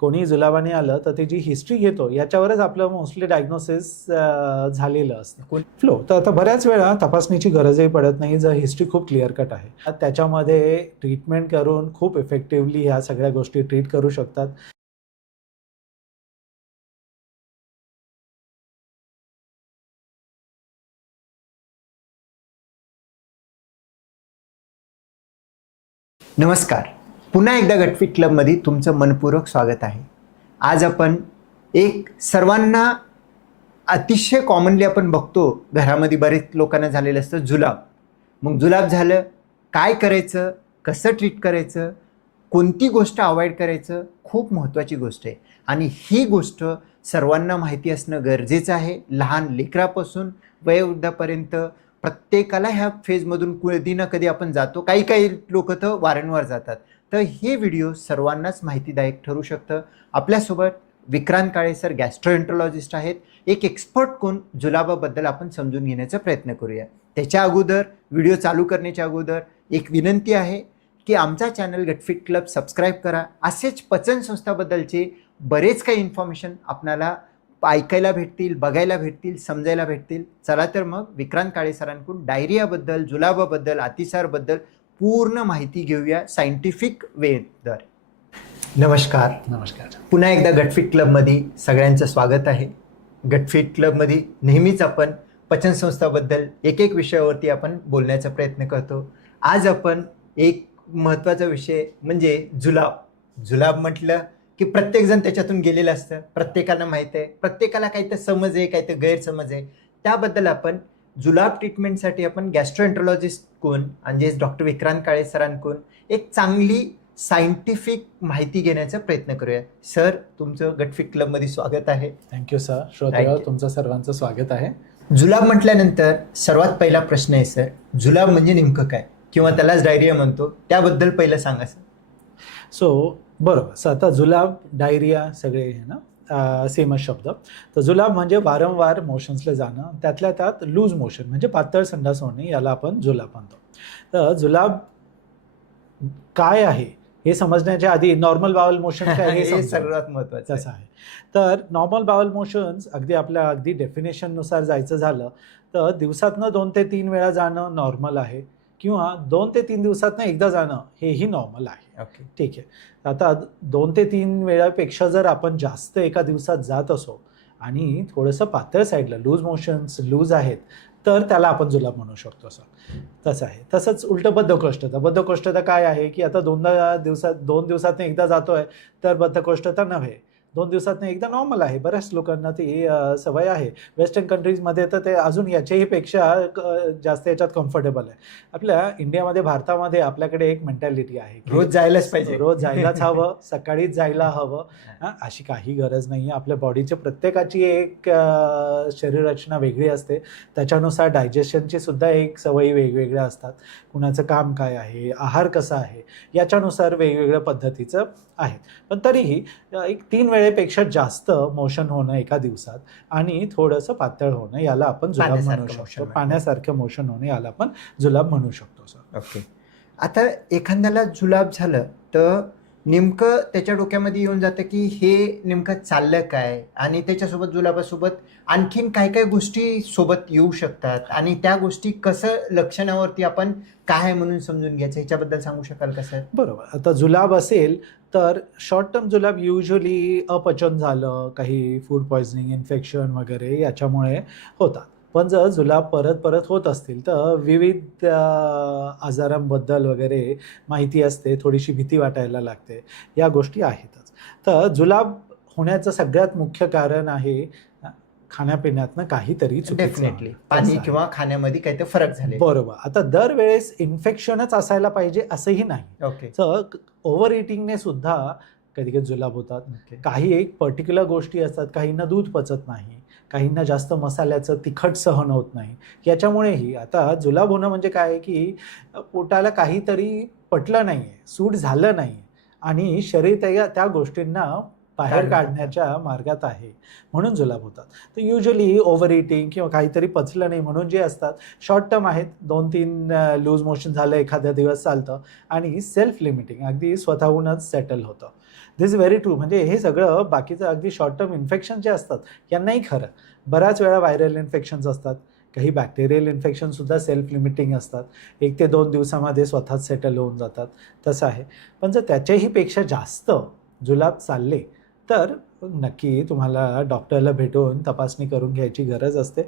कोणी जुलाबाने आलं तर त्याची हिस्ट्री घेतो, याच्यावरच आपलं मोस्टली डायग्नोसिस झालेलं असतं. फ्लो तर आता बऱ्याच वेळा तपासणीची गरजही पडत नाही जर हिस्ट्री खूप क्लिअर कट आहे. त्याच्यामध्ये ट्रीटमेंट करून खूप इफेक्टिव्हली ह्या सगळ्या गोष्टी ट्रीट करू शकतात. नमस्कार, पुन्हा एकदा गटफिट क्लबमध्ये तुमचं मनपूर्वक स्वागत आहे. आज आपण एक सर्वांना अतिशय कॉमनली आपण बघतो, घरामध्ये बरेच लोकांना झालेलं असतं जुलाब. मग जुलाब झालं, काय करायचं, कसं ट्रीट करायचं, कोणती गोष्ट अवॉइड करायचं, खूप महत्त्वाची गोष्ट आहे. आणि ही गोष्ट सर्वांना माहिती असणं गरजेचं आहे. लहान लेकरापासून वयोवृद्धापर्यंत प्रत्येकाला ह्या फेजमधून कधी ना कधी आपण जातो. काही काही लोक तर वारंवार जातात. तर हे व्हिडिओ सर्वांनाच माहितीदायक ठरू शकतं. आपल्यासोबत विक्रांत काळे सर गॅस्ट्रोएंट्रोलॉजिस्ट आहेत. एक एक्सपर्ट कोण जुलाबाबद्दल आपण समजून घेण्याचा प्रयत्न करूया. त्याच्या अगोदर, व्हिडिओ चालू करण्याच्या अगोदर एक विनंती आहे की आमचा चॅनल गटफिट क्लब सबस्क्राईब करा. असेच पचन संस्थाबद्दलचे बरेच काही इन्फॉर्मेशन आपल्याला ऐकायला भेटतील, बघायला भेटतील, समजायला भेटतील. चला तर मग विक्रांत काळे सरांकडून डायरियाबद्दल, जुलाबाबद्दल, अतिसारबद्दल पूर्ण माहिती घेऊया सायंटिफिक वेद्वारे. नमस्कार. नमस्कार. पुन्हा एकदा गटफिट क्लबमध्ये सगळ्यांचं स्वागत आहे. गटफिट क्लबमध्ये नेहमीच आपण पचनसंस्थाबद्दल एक विषयावरती आपण बोलण्याचा प्रयत्न करतो. आज आपण एक महत्त्वाचा विषय म्हणजे जुलाब. जुलाब म्हटलं की प्रत्येकजण त्याच्यातून गेलेलं असतं, प्रत्येकाला माहीत आहे, प्रत्येकाला काही तर समज आहे, काही तर गैरसमज आहे. त्याबद्दल आपण जुलाब ट्रीटमेंटसाठी आपण गॅस्ट्रोएंट्रोलॉजिस्ट कोण म्हणजेच डॉक्टर विक्रांत काळे सरांकडून एक चांगली सायंटिफिक माहिती घेण्याचा प्रयत्न करूया. सर, तुमचं गटफिट क्लबमध्ये स्वागत आहे. Thank you sir. श्रोतेहो, तुमचं सर्वांचं स्वागत आहे. जुलाब म्हटल्यानंतर सर्वात पहिला प्रश्न आहे सर, जुलाब म्हणजे नेमकं काय, किंवा त्यालाच डायरिया म्हणतो, त्याबद्दल पहिलं सांगा सर. सो बरोबर, आता जुलाब, डायरिया सगळे आहे ना, सेमच शब्द. तर जुलाब म्हणजे वारंवार मोशन्सला जाणं, त्यातल्या त्यात लूज मोशन म्हणजे पातळ संडास होणे, याला आपण जुलाब म्हणतो. तर जुलाब काय आहे हे समजण्याच्या आधी नॉर्मल बाउल मोशन काय हे सर्वात महत्त्वाचं कसं आहे. तर नॉर्मल बाउल मोशन्स अगदी डेफिनेशननुसार जायचं झालं तर दिवसातनं 2 ते 3 वेळा जाणं नॉर्मल आहे, किंवा 2 ते 3 दिवसातनं एकदा जाणं हेही नॉर्मल आहे. ओके, ठीक आहे. आता 2 ते 3 वेळापेक्षा जर आपण जास्त एका दिवसात जात असो आणि थोडंसं पातळ साईडला लूज मोशन्स लूज आहेत तर त्याला आपण जुलाब म्हणू शकतो असं. तसं आहे. तसंच उलटं बद्धकोष्ठता. बद्धकोष्ठता काय आहे की आता 2 दिवसातनं एकदा जातोय तर बद्धकोष्ठता नव्हे, 2 दिवसातनं एकदा नॉर्मल आहे. बऱ्याच लोकांना ती सवय आहे. वेस्टर्न कंट्रीजमध्ये तर ते अजून याच्याही पेक्षा जास्त याच्यात कम्फर्टेबल आहे. आपल्या इंडियामध्ये, भारतामध्ये आपल्याकडे एक मेंटॅलिटी आहे की रोज जायलाच पाहिजे, रोज जायलाच हवं, सकाळीच जायला हवं. अशी काही गरज नाही आहे. आपल्या बॉडीची प्रत्येकाची एक शरीररचना वेगळी असते, त्याच्यानुसार डायजेशनची सुद्धा एक सवयी वेगवेगळ्या असतात. कुणाचं काम काय आहे, आहार कसा आहे, याच्यानुसार वेगवेगळ्या पद्धतीचं आहे. पण तरीही एक 3 वेळेपेक्षा जास्त मोशन होणं एका दिवसात आणि थोडंसं पातळ होणं याला आपण जुलाब म्हणू शकतो. पाण्यासारखं मोशन होणं याला आपण जुलाब म्हणू शकतो सर. ओके. आता एखाद्याला जुलाब झालं तर नेमकं त्याच्या डोक्यामध्ये येऊन जातं की हे नेमकं चाललं काय, आणि त्याच्यासोबत जुलाबासोबत आणखीन काय काय गोष्टी सोबत येऊ शकतात, आणि त्या गोष्टी कसं लक्षणावरती आपण काय म्हणून समजून घ्यायचं, ह्याच्याबद्दल सांगू शकाल का सर? बरोबर. आता जुलाब असेल तर शॉर्ट टर्म जुलाब युजली अपचन झालं, काही फूड पॉयझनिंग, इन्फेक्शन वगैरे याच्यामुळे होतात. पण जर जुलाब परत परत होत असतील तर विविध आजारांबद्दल वगैरे माहिती असते, थोडीशी भीती वाटायला लागते, या गोष्टी आहेतच. तर जुलाब होण्याचं सगळ्यात मुख्य कारण आहे खाण्यापिण्यातनं काहीतरी डेफिनेटली पाणी किंवा खाण्यामध्ये काही फरक झाले. बरोबर. आता दरवेळेस इन्फेक्शनच असायला पाहिजे असंही नाही. ओके. तर ओव्हर इटिंगने सुद्धा कधी कधी जुलाब होतात. काही एक पर्टिक्युलर गोष्टी असतात, काहींना दूध पचत नाही, काहींना जास्त मसाल्याचं तिखट सहन होत नाही, याच्यामुळेही आता जुलाब होणं म्हणजे काय की पोटाला काहीतरी पटलं नाही आहे, सूट झालं नाही आणि शरीर त्या गोष्टींना बाहेर काढण्याच्या मार्गात आहे, म्हणून जुलाब होतात. तर युजली ओव्हर इटिंग किंवा काहीतरी पचलं नाही म्हणून जे असतात शॉर्ट टर्म आहेत, 2-3 लूज मोशन झालं एखाद्या दिवस चालतं आणि सेल्फ लिमिटिंग अगदी स्वतःहूनच सेटल होतं. दिस इज व्हेरी ट्रू. म्हणजे हे सगळं बाकीचं अगदी शॉर्ट टर्म इन्फेक्शन जे असतात यांनाही खरं. बऱ्याच वेळा व्हायरल इन्फेक्शन्स असतात, काही बॅक्टेरियल इन्फेक्शनसुद्धा सेल्फ लिमिटिंग असतात, 1 ते 2 दिवसामध्ये स्वतःच सेटल होऊन जातात, तसं आहे. पण जर त्याच्याही पेक्षा जास्त जुलाब चालले तर नक्की तुम्हाला डॉक्टरला भेटून तपासणी करून घ्यायची गरज असते.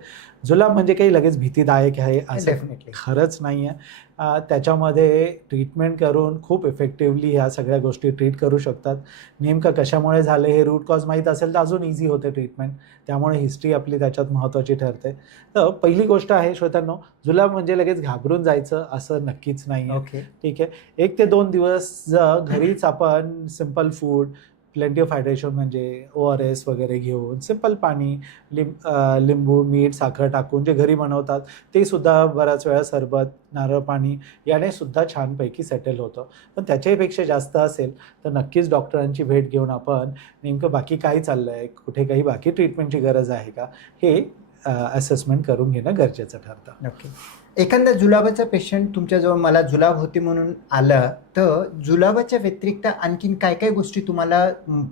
जुलाब म्हणजे काही लगेच भीतीदायक आहे असं डेफिनेटली खरंच नाही आहे. त्याच्यामध्ये ट्रीटमेंट करून खूप इफेक्टिव्हली ह्या सगळ्या गोष्टी ट्रीट करू शकतात. नेमकं कशामुळे झालं हे रूट कॉज माहीत असेल तर अजून इझी होते ट्रीटमेंट. त्यामुळे हिस्ट्री आपली त्याच्यात महत्त्वाची ठरते. तर पहिली गोष्ट आहे श्रोत्यांनो, जुलाब म्हणजे लगेच घाबरून जायचं असं नक्कीच नाही आहे. ओके. ठीक आहे. 1 ते 2 दिवस जर घरीच आपण simple food, plenty of hydration म्हणजे ORS वगैरे घेऊन, सिम्पल पाणी, लिंबू, मीठ, साखर टाकून जे घरी बनवतात ते सुद्धा बऱ्याच वेळा सरबत, नारळ पाणी याने सुद्धा छानपैकी सेटल होतं. पण त्याच्याहीपेक्षा जास्त असेल तर नक्कीच डॉक्टरांची भेट घेऊन आपण नेमकं बाकी काय चाललं आहे, कुठे काही बाकी ट्रीटमेंटची गरज आहे का, हे असेसमेंट करून घेणं गरजेचं ठरतं. ओके. एखादा जुलाबाचा पेशंट तुमच्याजवळ मला जुलाब होती म्हणून आला, तर जुलाबाच्या व्यतिरिक्त आणखीन काय काय गोष्टी तुम्हाला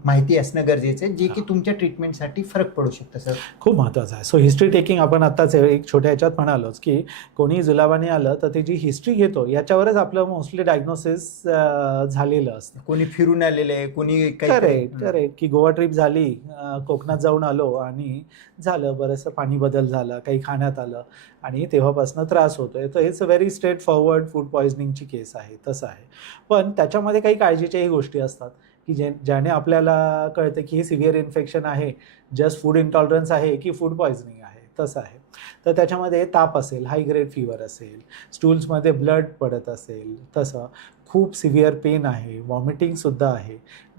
माहिती असणं गरजेचं आहे जे की तुमच्या ट्रीटमेंटसाठी फरक पडू शकतं सर? खूप महत्त्वाचं आहे. सो हिस्ट्री टेकिंग आपण आत्ताच एक छोट्या ह्याच्यात म्हणालोच की कोणी जुलाबाने आलं तर त्याची हिस्ट्री घेतो, याच्यावरच आपलं मोस्टली डायग्नोसिस झालेलं असतं. कोणी फिरून आलेलं आहे, कोणी करेक्ट करेक्ट की गोवा ट्रिप झाली, कोकणात जाऊन आलो आणि झालं बरंचसं पाणी बदल झाला, काही खाण्यात आलं आणि तेव्हापासून त्रास होतोय. तर it's a very straightforward food पॉयझनिंगची केस आहे, तसं आहे. पण त्याच्यामध्ये काही काळजीच्याही गोष्टी असतात की ज्याने आपल्याला कळतं की हे सिव्हिअर इन्फेक्शन आहे, जस्ट फूड इंटॉलरन्स आहे की फूड पॉयझनिंग आहे, तसं आहे. तर त्याच्यामध्ये ताप असेल, हाय ग्रेड फीवर असेल, स्टूल्समध्ये ब्लड पडत असेल, तसं खूप सिव्हिअर पेन आहे, व्हॉमिटिंगसुद्धा आहे,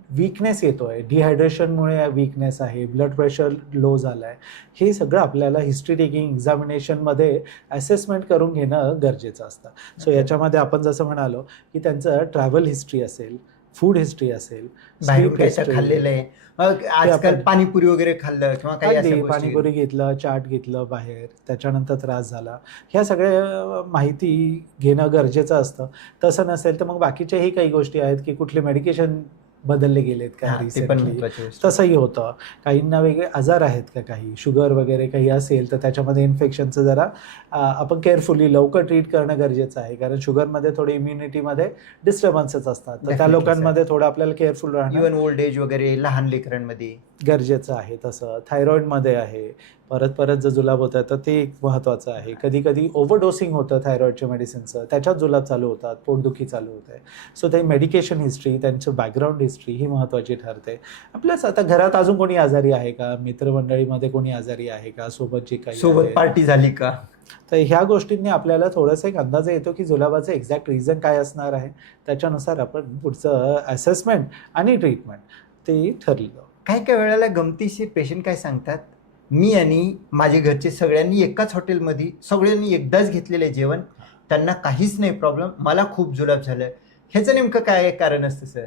वीकनेस येतो आहे, डिहायड्रेशनमुळे वीकनेस आहे, ब्लड प्रेशर लो झालं आहे, हे सगळं आपल्याला हिस्ट्री टेकिंग एक्झामिनेशनमध्ये असेसमेंट करून घेणं गरजेचं असतं. सो याच्यामध्ये आपण जसं म्हणालो की त्यांचं ट्रॅव्हल हिस्ट्री असेल, फूड हिस्ट्री असेल, बाहेरून sleep काय history, खाल्लेलं आहे, आजकाल आपण- पाणीपुरी वगैरे खाल्लं किंवा काही अगदी अशा गोष्टी. पाणीपुरी घेतलं, चाट घेतलं बाहेर, त्याच्यानंतर त्रास झाला, ह्या सगळ्या माहिती घेणं गरजेचं असतं. तसं नसेल तर मग बाकीच्याही काही गोष्टी आहेत की कुठले मेडिकेशन बदलले गेलेत का हां, ते पण रिसेंटली, महत्त्वाची गोष्ट. तसंही होतं. काहींना वेगळे आजार आहेत का, काही शुगर वगैरे काही असेल तर त्याच्यामध्ये इन्फेक्शनचं जरा आपण केअरफुली लवकर ट्रीट करणं गरजेचं आहे. कारण शुगरमध्ये थोडी इम्युनिटीमध्ये डिस्टर्बन्सेस असतात, तर त्या Definitely, लोकांमध्ये थोडं आपल्याला केअरफुल राहणं इव्हन ओल्ड एज वगैरे लहान लेकरांमध्ये. गरजेचं आहे. तसं थायरॉईडमध्ये आहे, परत परत जर जुलाब होत आहे तर ते एक महत्त्वाचं आहे. कधी कधी ओव्हरडोसिंग होतं थायरॉईडच्या मेडिसिनचं, त्याच्यात जुलाब चालू होतात, पोटदुखी चालू होते. सो ते मेडिकेशन हिस्ट्री, त्यांचं बॅकग्राऊंड हिस्ट्री ही महत्त्वाची ठरते. आपल्याच आता घरात अजून कोणी आजारी आहे का, मित्रमंडळीमध्ये कोणी आजारी आहे का, सोबत जे काही सोबत आहे. पार्टी झाली का? तर ह्या गोष्टींनी आपल्याला थोडंसं एक अंदाज येतो की जुलाबाचं एक्झॅक्ट रिझन काय असणार आहे. त्याच्यानुसार आपण पुढचं असेसमेंट आणि ट्रीटमेंट ते ठरलं. काही काही वेळेला गमतीशीर पेशंट काय सांगतात, मी आणि माझे घरचे सगळ्यांनी एकाच हॉटेलमध्ये सगळ्यांनी एकदाच घेतलेलं आहे जेवण, त्यांना काहीच नाही प्रॉब्लेम, मला खूप जुलाब झालं. ह्याचं नेमकं काय कारण असतं सर?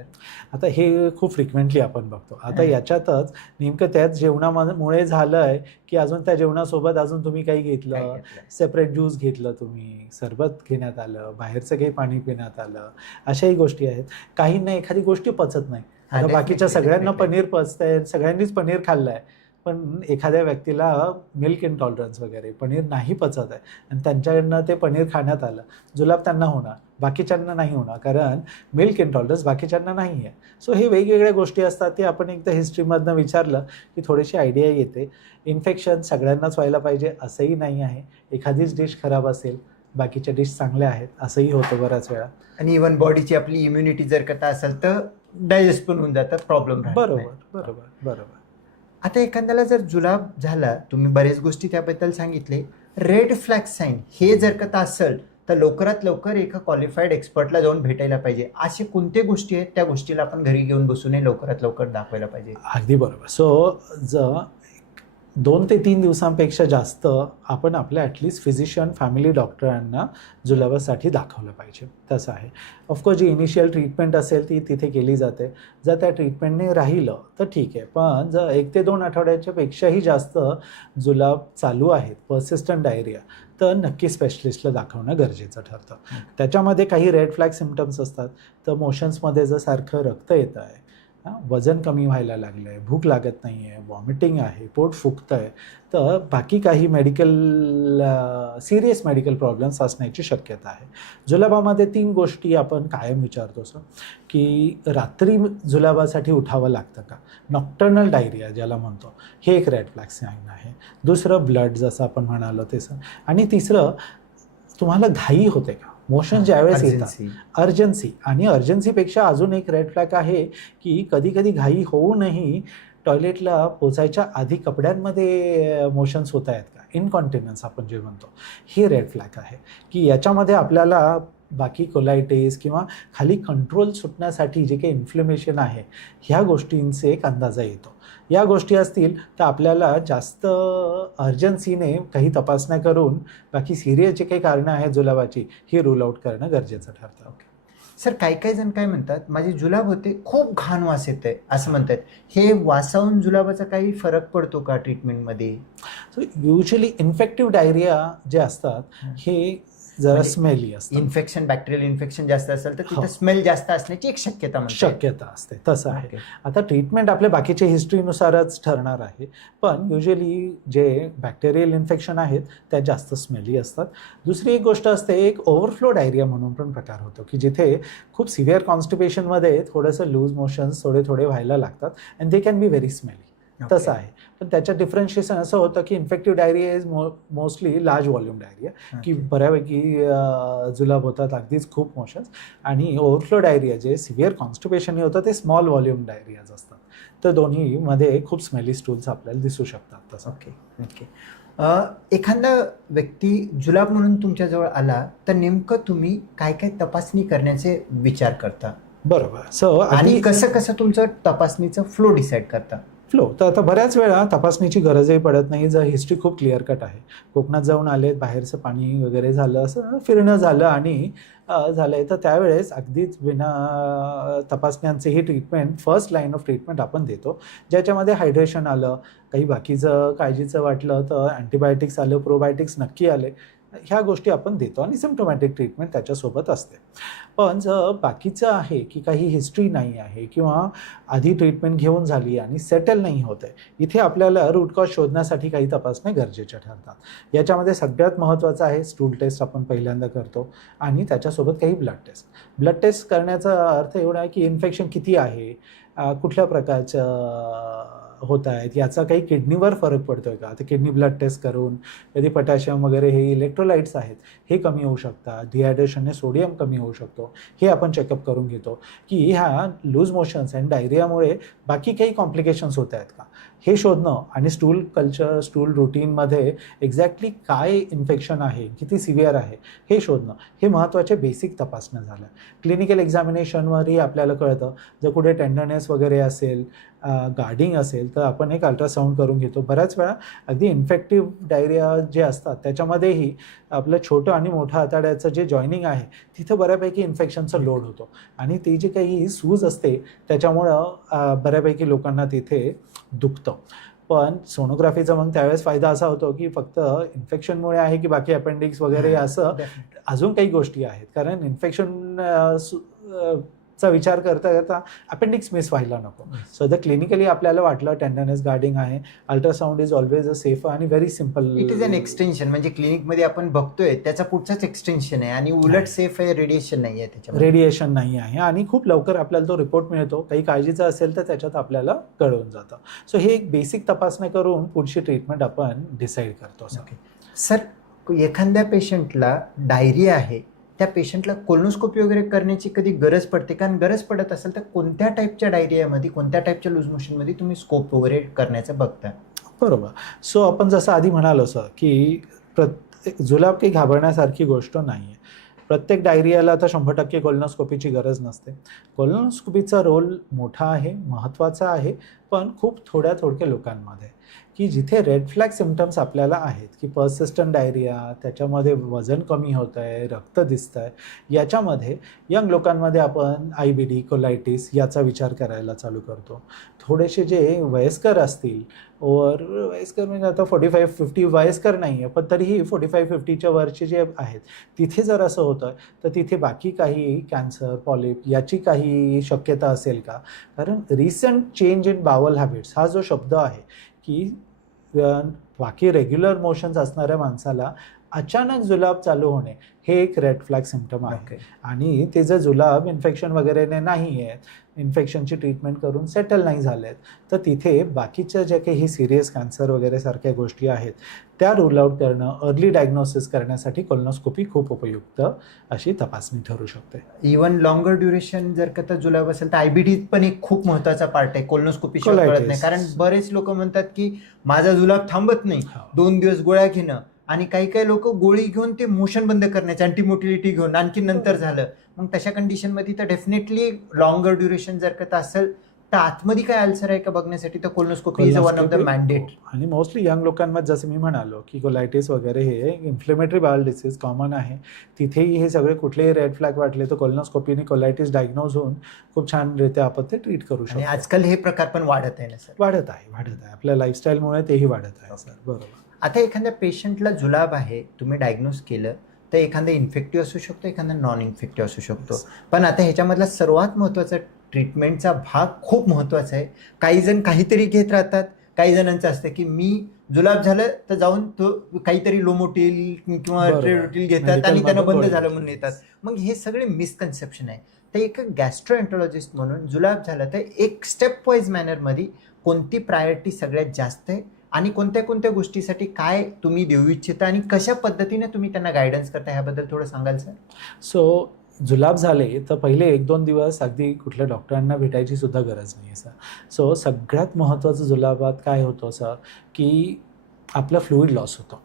आता हे खूप फ्रिक्वेंटली आपण बघतो. आता याच्यातच नेमकं त्याच जेवणामुळे झालं आहे की अजून त्या जेवणासोबत अजून तुम्ही काही घेतलं, सेपरेट ज्यूस घेतलं, तुम्ही सरबत घेण्यात आलं, बाहेरचं काही पाणी पिण्यात आलं, अशाही गोष्टी आहेत. काहींना एखादी गोष्टी पचत नाही. आता बाकीच्या सगळ्यांना पनीर पचतंय, सगळ्यांनीच पनीर खाल्लं आहे, पण एखाद्या व्यक्तीला मिल्क इंटॉलरन्स वगैरे, पनीर नाही पचत आहे आणि त्यांच्याकडनं ते पनीर खाण्यात आलं, जुलाब त्यांना होणार, बाकीच्यांना नाही होणार, कारण मिल्क इंटॉलरन्स बाकीच्यांना नाही आहे. सो हे वेगवेगळ्या गोष्टी असतात, ते आपण एकदा हिस्ट्रीमधनं विचारलं की थोडीशी आयडिया येते. इन्फेक्शन सगळ्यांनाच व्हायला पाहिजे असंही नाही आहे. एखादीच डिश खराब असेल, बाकीच्या डिश चांगल्या आहेत असंही होतं बऱ्याच वेळा. आणि इव्हन बॉडीची आपली इम्युनिटी जर का असेल तर डायजेस्ट पण होऊन जातात, प्रॉब्लेम. बरोबर बरोबर बरोबर. आता एखाद्याला जर जुलाब झाला, तुम्ही बरेच गोष्टी त्याबद्दल सांगितले, रेड फ्लॅग साईन हे जर का असेल तर लवकरात लवकर एका क्वालिफाईड एक्सपर्टला जाऊन भेटायला पाहिजे. असे कोणत्या गोष्टी आहेत त्या गोष्टीला आपण घरी घेऊन बसू नये, लवकरात लवकर दाखवायला पाहिजे? अगदी बरोबर. सो जर 2 ते 3 दिवसांपेक्षा जास्त आपण आपल्या ॲटलिस्ट फिजिशियन, फॅमिली डॉक्टरांना जुलाबासाठी दाखवलं पाहिजे, तसं आहे. ऑफकोर्स जी इनिशियल ट्रीटमेंट असेल ती तिथे केली जाते. जर त्या ट्रीटमेंटने राहिलं तर ठीक आहे, पण जर 1 ते 2 आठवड्याच्या पेक्षाही जास्त जुलाब चालू आहेत, पर्सिस्टंट डायरिया, तर नक्की स्पेशलिस्टला दाखवणं गरजेचं ठरतं. त्याच्यामध्ये काही रेड फ्लॅग सिम्पटम्स असतात. तर मोशन्समध्ये जर सारखं रक्त येतं आहे, वजन कमी व्हायला लागलं आहे, भूक लागत नाही आहे, व्हॉमिटिंग आहे, पोट फुगतं आहे, तर बाकी काही सिरियस मेडिकल प्रॉब्लेम्स असण्याची शक्यता आहे. जुलाबामध्ये 3 गोष्टी आपण कायम विचारतो सर, की रात्री जुलाबासाठी उठावं लागतं का, नॉक्टर्नल डायरिया ज्याला म्हणतो, हे एक रेड फ्लॅग साईन आहे. दुसरं ब्लड जसं आपण म्हणालो ते सर. आणि तिसरं तुम्हाला घाई होते का, मोशन ज्यावेळेस येतात, अर्जन्सी. आणि अर्जन्सीपेक्षा अजून एक रेड फ्लॅग आहे की कधी कधी घाई होऊनही टॉयलेटला पोचायच्या आधी कपड्यांमध्ये मोशन्स होत आहेत का, इनकॉन्टिन्यन्स आपण जे म्हणतो, हे रेड फ्लॅग आहे की याच्यामध्ये आपल्याला बाकी कोलायटिस किंवा खाली कंट्रोल सुटण्यासाठी जे काही इन्फ्लेमेशन आहे ह्या गोष्टींचे एक अंदाजा येतो. या गोष्टी असतील तर आपल्याला जास्त अर्जन्सीने काही तपासण्या करून बाकी सिरियस जे काही कारणं आहेत जुलाबाची ही रूल आउट करणं गरजेचं ठरतं. ओके सर, काही जण काय म्हणतात, माझी जुलाब होते, खूप घाण वास येत आहे असं म्हणतात. हे वासाहून जुलाबाचा काही फरक पडतो का ट्रीटमेंटमध्ये? सो युजली इन्फेक्टिव्ह डायरिया जे असतात हे जरा स्मेली असतं. इन्फेक्शन, बॅक्टेरियल इन्फेक्शन जास्त असेल तर तिथे स्मेल जास्त असण्याची एक शक्यता असते. तसं आहे. आता ट्रीटमेंट आपल्या बाकीच्या हिस्ट्रीनुसारच ठरणार आहे, पण युजली जे बॅक्टेरियल इन्फेक्शन आहेत त्या जास्त स्मेली असतात. दुसरी एक गोष्ट असते, एक ओव्हरफ्लो डायरिया म्हणून पण प्रकार होतो की जिथे खूप सिव्हिअर कॉन्स्टिपेशनमध्ये थोडंसं लूज मोशन्स थोडे व्हायला लागतात and they can be very smelly. तसं आहे. पण त्याच्यात डिफरन्शिएशन असं होतं की infective diarrhoea is mostly large volume diarrhoea, की बऱ्यापैकी जुलाब होतात, अगदीच खूप मोशन्स. आणि ओव्हरफ्लो डायरिया जे सिव्हिअर कॉन्स्टिपेशन होतं ते स्मॉल व्हॉल्यूम डायरियाज असतात. तर दोन्हीमध्ये खूप स्मेली स्टूल्स आपल्याला दिसू शकतात. तसं. ओके. एखादा व्यक्ती जुलाब म्हणून तुमच्याजवळ आला तर नेमकं तुम्ही काय तपासणी करण्याचे विचार करता? बरोबर. सो आणि कसं तुमचं तपासणीचं फ्लो डिसाईड करता? तर आता बऱ्याच वेळा तपासणीची गरजही पडत नाही जर हिस्ट्री खूप क्लिअर कट आहे. कोकणात जाऊन आलेत, बाहेरचं पाणी वगैरे झालं, असं फिरणं झालं आणि झालं आहे, तर त्यावेळेस अगदीच बिना तपासण्यांचेही treatment, first line of treatment आपण देतो, ज्याच्यामध्ये हायड्रेशन आलं, काही बाकीचं काळजीचं वाटलं तर अँटीबायोटिक्स आलं, प्रोबायोटिक्स नक्की आले, ह्या गोष्टी आपण देतो आणि सिम्प्टोमॅटिक ट्रीटमेंट त्याच्यासोबत असते. पण जर बाकीचं आहे की काही हिस्ट्री नाही आहे किंवा आधी ट्रीटमेंट घेऊन झाली आणि सेटल नाही होत आहे, इथे आपल्याला रूट कॉज शोधण्यासाठी काही तपासण्या गरजेच्या ठरतात. याच्यामध्ये सगळ्यात महत्त्वाचं आहे स्टूल टेस्ट आपण पहिल्यांदा करतो आणि त्याच्यासोबत काही ब्लड टेस्ट. ब्लड टेस्ट करण्याचा अर्थ एवढा आहे की इन्फेक्शन किती आहे, कुठल्या प्रकारचं होत आहेत, याचा काही किडनीवर फरक पडतोय का, ते किडनी ब्लड टेस्ट करून कधी पोटॅशियम वगैरे हे इलेक्ट्रोलाइट्स आहेत हे कमी होऊ शकतात, डिहायड्रेशनने सोडियम कमी होऊ शकतो, हे आपण चेकअप करून घेतो की ह्या लूज मोशन्स अँड डायरियामुळे बाकी काही कॉम्प्लिकेशन्स होत आहेत का हे शोधणं. आणि स्टूल कल्चर, स्टूल रुटीनमध्ये एक्झॅक्टली काय इन्फेक्शन आहे, किती सिव्हिअर आहे हे शोधणं, हे महत्त्वाचे बेसिक तपासण्या झाल्या. क्लिनिकल एक्झामिनेशनवरही आपल्याला कळतं, जर कुठे टेंडरनेस वगैरे असेल, गार्डिंग असेल तर आपण एक अल्ट्रासाऊंड करून घेतो. बऱ्याच वेळा अगदी इन्फेक्टिव्ह डायरिया जे असतात त्याच्यामध्येही आपलं छोटं आणि मोठं आतड्याचं जे जॉईनिंग आहे तिथं बऱ्यापैकी इन्फेक्शनचा लोड होतो आणि ती जी काही सूज असते त्याच्यामुळं बऱ्यापैकी लोकांना तिथे दुखतं. पण सोनोग्राफीचा मग त्यावेळेस फायदा असा होतो की फक्त इन्फेक्शनमुळे आहे की बाकी अपेंडिक्स वगैरे असं अजून काही गोष्टी आहेत, कारण इन्फेक्शन चा विचार करता करता अपेंडिक्स मिस व्हायला नको. सो द क्लिनिकली आपल्याला वाटलं टेंडरनेस गार्डिंग आहे, ultrasound is always a safe आणि very simple. It is an extension, म्हणजे क्लिनिकमध्ये आपण बघतोय त्याचा पुढचाच एक्सटेन्शन आहे आणि उलट सेफ आहे, रेडिएशन नाही आहे त्याच्यामध्ये. रेडिएशन नाही आहे आणि खूप लवकर आपल्याला तो रिपोर्ट मिळतो. काही काळजीचं असेल तर त्याच्यात आपल्याला कळून जातं. सो हे एक बेसिक तपासण्या करून पुढची ट्रीटमेंट आपण डिसाईड करतो. सर, एखाद्या पेशंटला डायरिया आहे, त्या पेशंटला कोलोनोस्कोपी वगैरे करण्याची कधी गरज पडते? कारण गरज पडत असेल तर कोणत्या टाईपच्या डायरियामध्ये, कोणत्या टाईपच्या लूज मोशनमध्ये तुम्ही स्कोप वगैरे करण्याचं बघता? बरोबर. सो आपण जसं आधी म्हणालो सर की जुलाब काही घाबरण्यासारखी गोष्ट नाही आहे. प्रत्येक डायरियाला तर 100% कोलोनोस्कोपीची गरज नसते. कोलोनोस्कोपीचा रोल मोठा आहे, महत्त्वाचा आहे, पण खूप थोड्या लोकांमध्ये, की जिथे रेड फ्लॅग सिम्पटम्स आपल्याला आहेत, की पर्सिस्टंट डायरिया, त्याच्यामध्ये वजन कमी होत आहे, रक्त दिसतं आहे, याच्यामध्ये यंग लोकांमध्ये आपण IBD, कोलायटिस याचा विचार करायला चालू करतो. थोडेसे जे वयस्कर असतील, वयस्कर म्हणजे आता 45-50 वयस्कर नाही आहे, पण तरीही 45-50च्या वरचे जे आहेत, तिथे जर असं होतं तर तिथे बाकी काही कॅन्सर, पॉलिप याची काही शक्यता असेल का? कारण recent change in bowel habits हा जो शब्द आहे, की बाकी रेग्युलर मोशन्स असणाऱ्या माणसाला अचानक जुलाब चालू होणे हे एक रेड फ्लॅग सिम्पटम आहे. आणि ते जर जुलाब इन्फेक्शन वगैरेने नाही आहेत, इन्फेक्शनची ट्रीटमेंट करून सेटल नाही झालेत, तर तिथे बाकीच्या ज्या काही सिरियस कॅन्सर वगैरे सारख्या गोष्टी आहेत त्या रूल आउट करणं, अर्ली डायग्नोसिस करण्यासाठी कोलोनोस्कोपी खूप उपयुक्त अशी तपासणी ठरू शकते. इवन लॉंगर ड्युरेशन जर का जुलाब असेल तर IBD पण एक खूप महत्वाचा पार्ट आहे, कोलोनोस्कोपी शिवाय कळत नाही. कारण बरेच लोक म्हणतात की माझा जुलाब थांबत नाही, 2 दिवस गोळ्या घेणं, आणि काही लोक गोळी घेऊन ते मोशन बंद करण्याचे अँटीमोटिलिटी घेऊन आणखी नंतर झालं. मग तशा कंडिशनमध्ये तर डेफिनेटली लॉंगर ड्युरेशन जर का असेल तर आतमध्ये काय अल्सर आहे का बघण्यासाठी तर colonoscopy is one of the mandate. आणि मोस्टली यंग लोकांमध्ये जसं मी म्हणालो की कोलायटिस वगैरे हे इन्फ्लेमेटरी बाउल डिसीज कॉमन आहे, तिथेही हे सगळे कुठलेही रेड फ्लॅग वाटले तर कोलोनोस्कोपीने कोलायटिस डायग्नोज होऊन खूप छानरित्या आपण ते ट्रीट करू शकतो. आणि आजकाल हे प्रकार पण वाढत आहे ना सर? वाढत आहे. आपल्या लाईफस्टाईलमुळे तेही वाढत आहे सर. बरोबर. आता एखाद्या पेशंटला जुलाब आहे, तुम्ही डायग्नोज केलं तर एखादा इन्फेक्टिव्ह असू शकतो, एखादा नॉन इन्फेक्टिव्ह असू शकतो. पण आता ह्याच्यामधला सर्वात महत्त्वाचा ट्रीटमेंटचा भाग खूप महत्त्वाचा आहे. काही जण काहीतरी घेत राहतात, काही जणांचं असतं की मी जुलाब झालं तर जाऊन तो काहीतरी लोमोटिल किंवा ट्रेडोटिल घेतात आणि त्यांना बंद झालं म्हणून येतात. मग हे सगळे मिसकन्सेप्शन आहे. तर एक गॅस्ट्रोएंटरोलॉजिस्ट म्हणून जुलाब झाला तर एक स्टेप वाईज मॅनरमध्ये कोणती प्रायोरिटी सगळ्यात जास्त आहे आणि कोणत्या गोष्टीसाठी काय तुम्ही देऊ इच्छिता आणि कशा पद्धतीने तुम्ही त्यांना गायडन्स करता ह्याबद्दल थोडं सांगाल सर? सो जुलाब झाले तर पहिले 1-2 दिवस अगदी कुठल्या डॉक्टरांना भेटायची सुद्धा गरज नाही आहे सर. सो सगळ्यात महत्त्वाचं जुलाबात काय होतं सर, की आपलं फ्लुईड लॉस होतं.